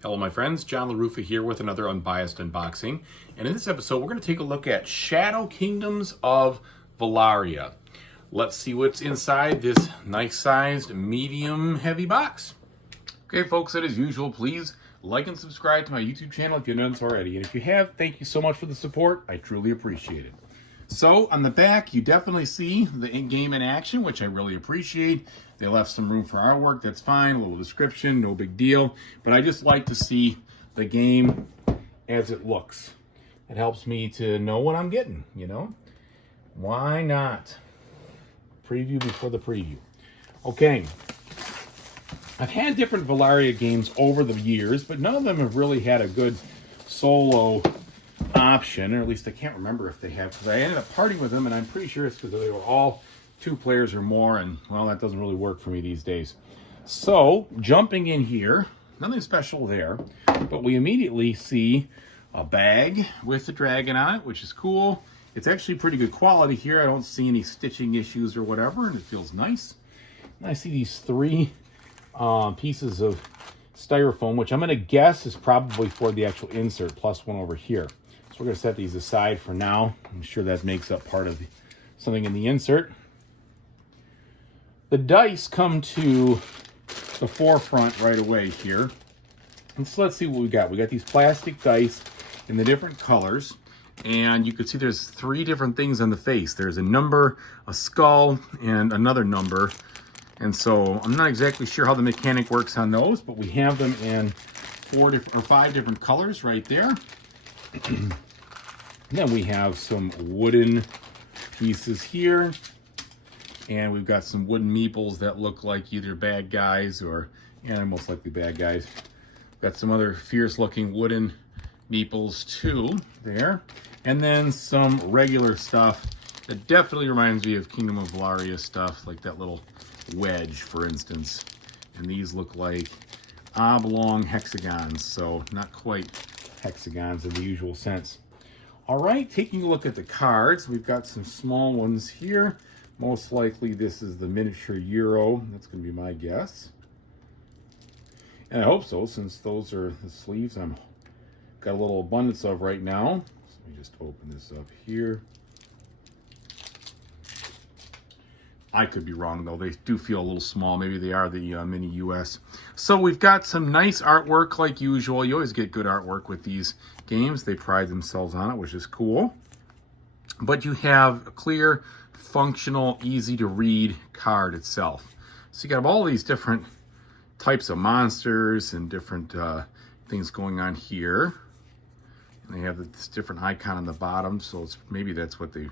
Hello my friends, John LaRuffa here with another Unbiased unboxing. And in this episode, we're going to take a look at Shadow Kingdoms of Valeria. Let's see what's inside this nice sized medium heavy box. Okay folks, as usual, please like and subscribe to my YouTube channel if you haven't already. And if you have, thank you so much for the support. I truly appreciate it. So on the back, you definitely see the in-game in action, which I really appreciate. They left some room for artwork, that's fine, a little description, no big deal. But I just like to see the game as it looks. It helps me to know what I'm getting, you know? Why not? Preview before the preview. Okay. I've had different Valeria games over the years, but none of them have really had a good solo option, or at least I can't remember if they have, because I ended up partying with them, and I'm pretty sure it's because they were all 2 players or more, and well, that doesn't really work for me these days. So jumping in here, nothing special there, but we immediately see a bag with the dragon on it, which is cool. It's actually pretty good quality here. I don't see any stitching issues or whatever, and it feels nice. And I see these 3 pieces of styrofoam, which I'm going to guess is probably for the actual insert, plus one over here. So we're going to set these aside for now. I'm sure that makes up part of something in the insert. The dice come to the forefront right away here. And so let's see what we got. We got these plastic dice in the different colors. And you can see there's 3 different things on the face. There's a number, a skull, and another number. And so I'm not exactly sure how the mechanic works on those, but we have them in 5 different colors right there. Then we have some wooden pieces here, and we've got some wooden meeples that look like either bad guys or, yeah, most likely bad guys. Got some other fierce looking wooden meeples too there, and then some regular stuff that definitely reminds me of Kingdom of Valeria stuff, like that little wedge, for instance. And these look like oblong hexagons, so not quite hexagons in the usual sense. All right, taking a look at the cards, we've got some small ones here. Most likely this is the miniature Euro. That's going to be my guess. And I hope so, since those are the sleeves I'm got a little abundance of right now. So let me just open this up here. I could be wrong though, they do feel a little small. Maybe they are the mini US. So we've got some nice artwork like usual. You always get good artwork with these games. They pride themselves on it, which is cool. But you have a clear, functional, easy to read card itself. So you got all these different types of monsters and different things going on here. And they have this different icon on the bottom, so maybe that's what they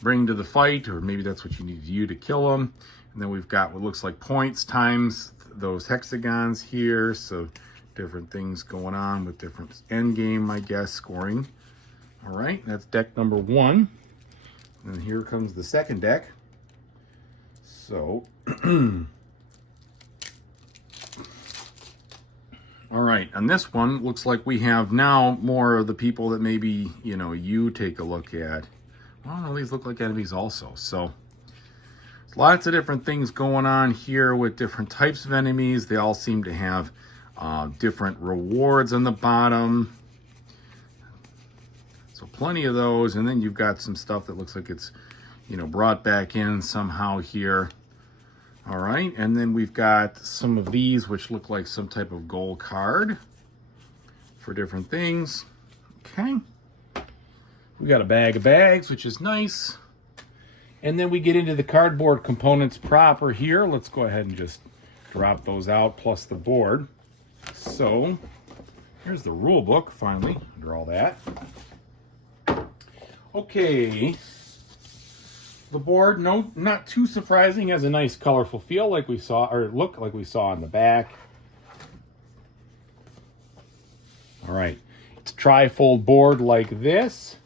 bring to the fight, or maybe that's what you need to do to kill them. And then we've got what looks like points times those hexagons here, so different things going on with different end game, I guess, scoring. All right, that's deck number 1. And here comes the second deck. So all right, on this one, looks like we have now more of the people that maybe, you know, you take a look at. Well, no, these look like enemies also. So lots of different things going on here with different types of enemies. They all seem to have different rewards on the bottom. So plenty of those. And then you've got some stuff that looks like it's, you know, brought back in somehow here. All right. And then we've got some of these, which look like some type of gold card for different things. Okay. We got a bag of bags, which is nice. And then we get into the cardboard components proper here. Let's go ahead and just drop those out, plus the board. So here's the rule book, finally, under all that. Okay. The board, no, not too surprising, has a nice colorful feel like we saw, or look like we saw on the back. All right. It's a tri-fold board like this.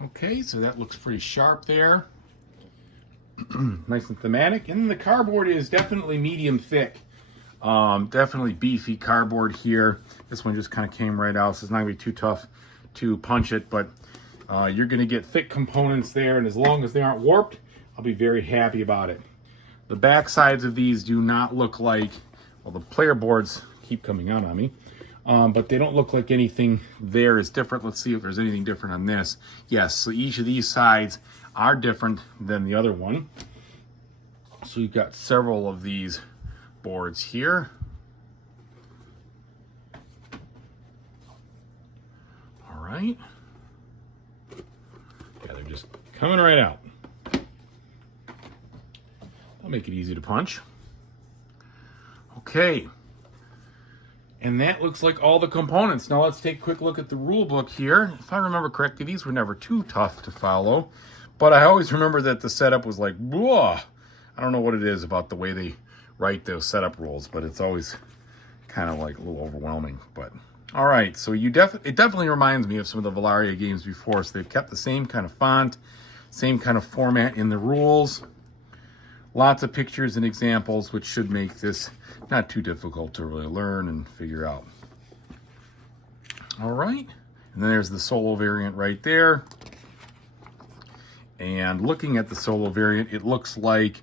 Okay, so that looks pretty sharp there. Nice and thematic. And then the cardboard is definitely medium thick. Definitely beefy cardboard here. This one just kind of came right out, so it's not going to be too tough to punch it, but you're going to get thick components there, and as long as they aren't warped, I'll be very happy about it. The back sides of these do not look like, well, the player boards keep coming out on me. but they don't look like anything there is different. Let's see if there's anything different on this. Yes, so each of these sides are different than the other one. So you've got several of these boards here. All right. Yeah, they're just coming right out. That'll make it easy to punch. Okay. And that looks like all the components. Now let's take a quick look at the rule book here. If I remember correctly, these were never too tough to follow. But I always remember that the setup was like, whoa. I don't know what it is about the way they write those setup rules, but it's always kind of like a little overwhelming. But all right, so it definitely reminds me of some of the Valeria games before. So they've kept the same kind of font, same kind of format in the rules. Lots of pictures and examples, which should make this not too difficult to really learn and figure out. All right, and then there's the solo variant right there. And looking at the solo variant, it looks like,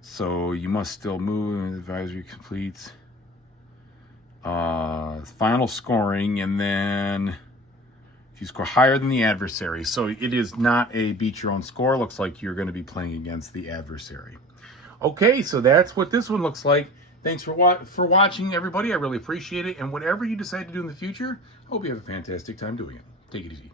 so you must still move, advisory completes, final scoring, and then if you score higher than the adversary. So it is not a beat your own score. Looks like you're going to be playing against the adversary. Okay, so that's what this one looks like. Thanks for watching, everybody. I really appreciate it. And whatever you decide to do in the future, I hope you have a fantastic time doing it. Take it easy.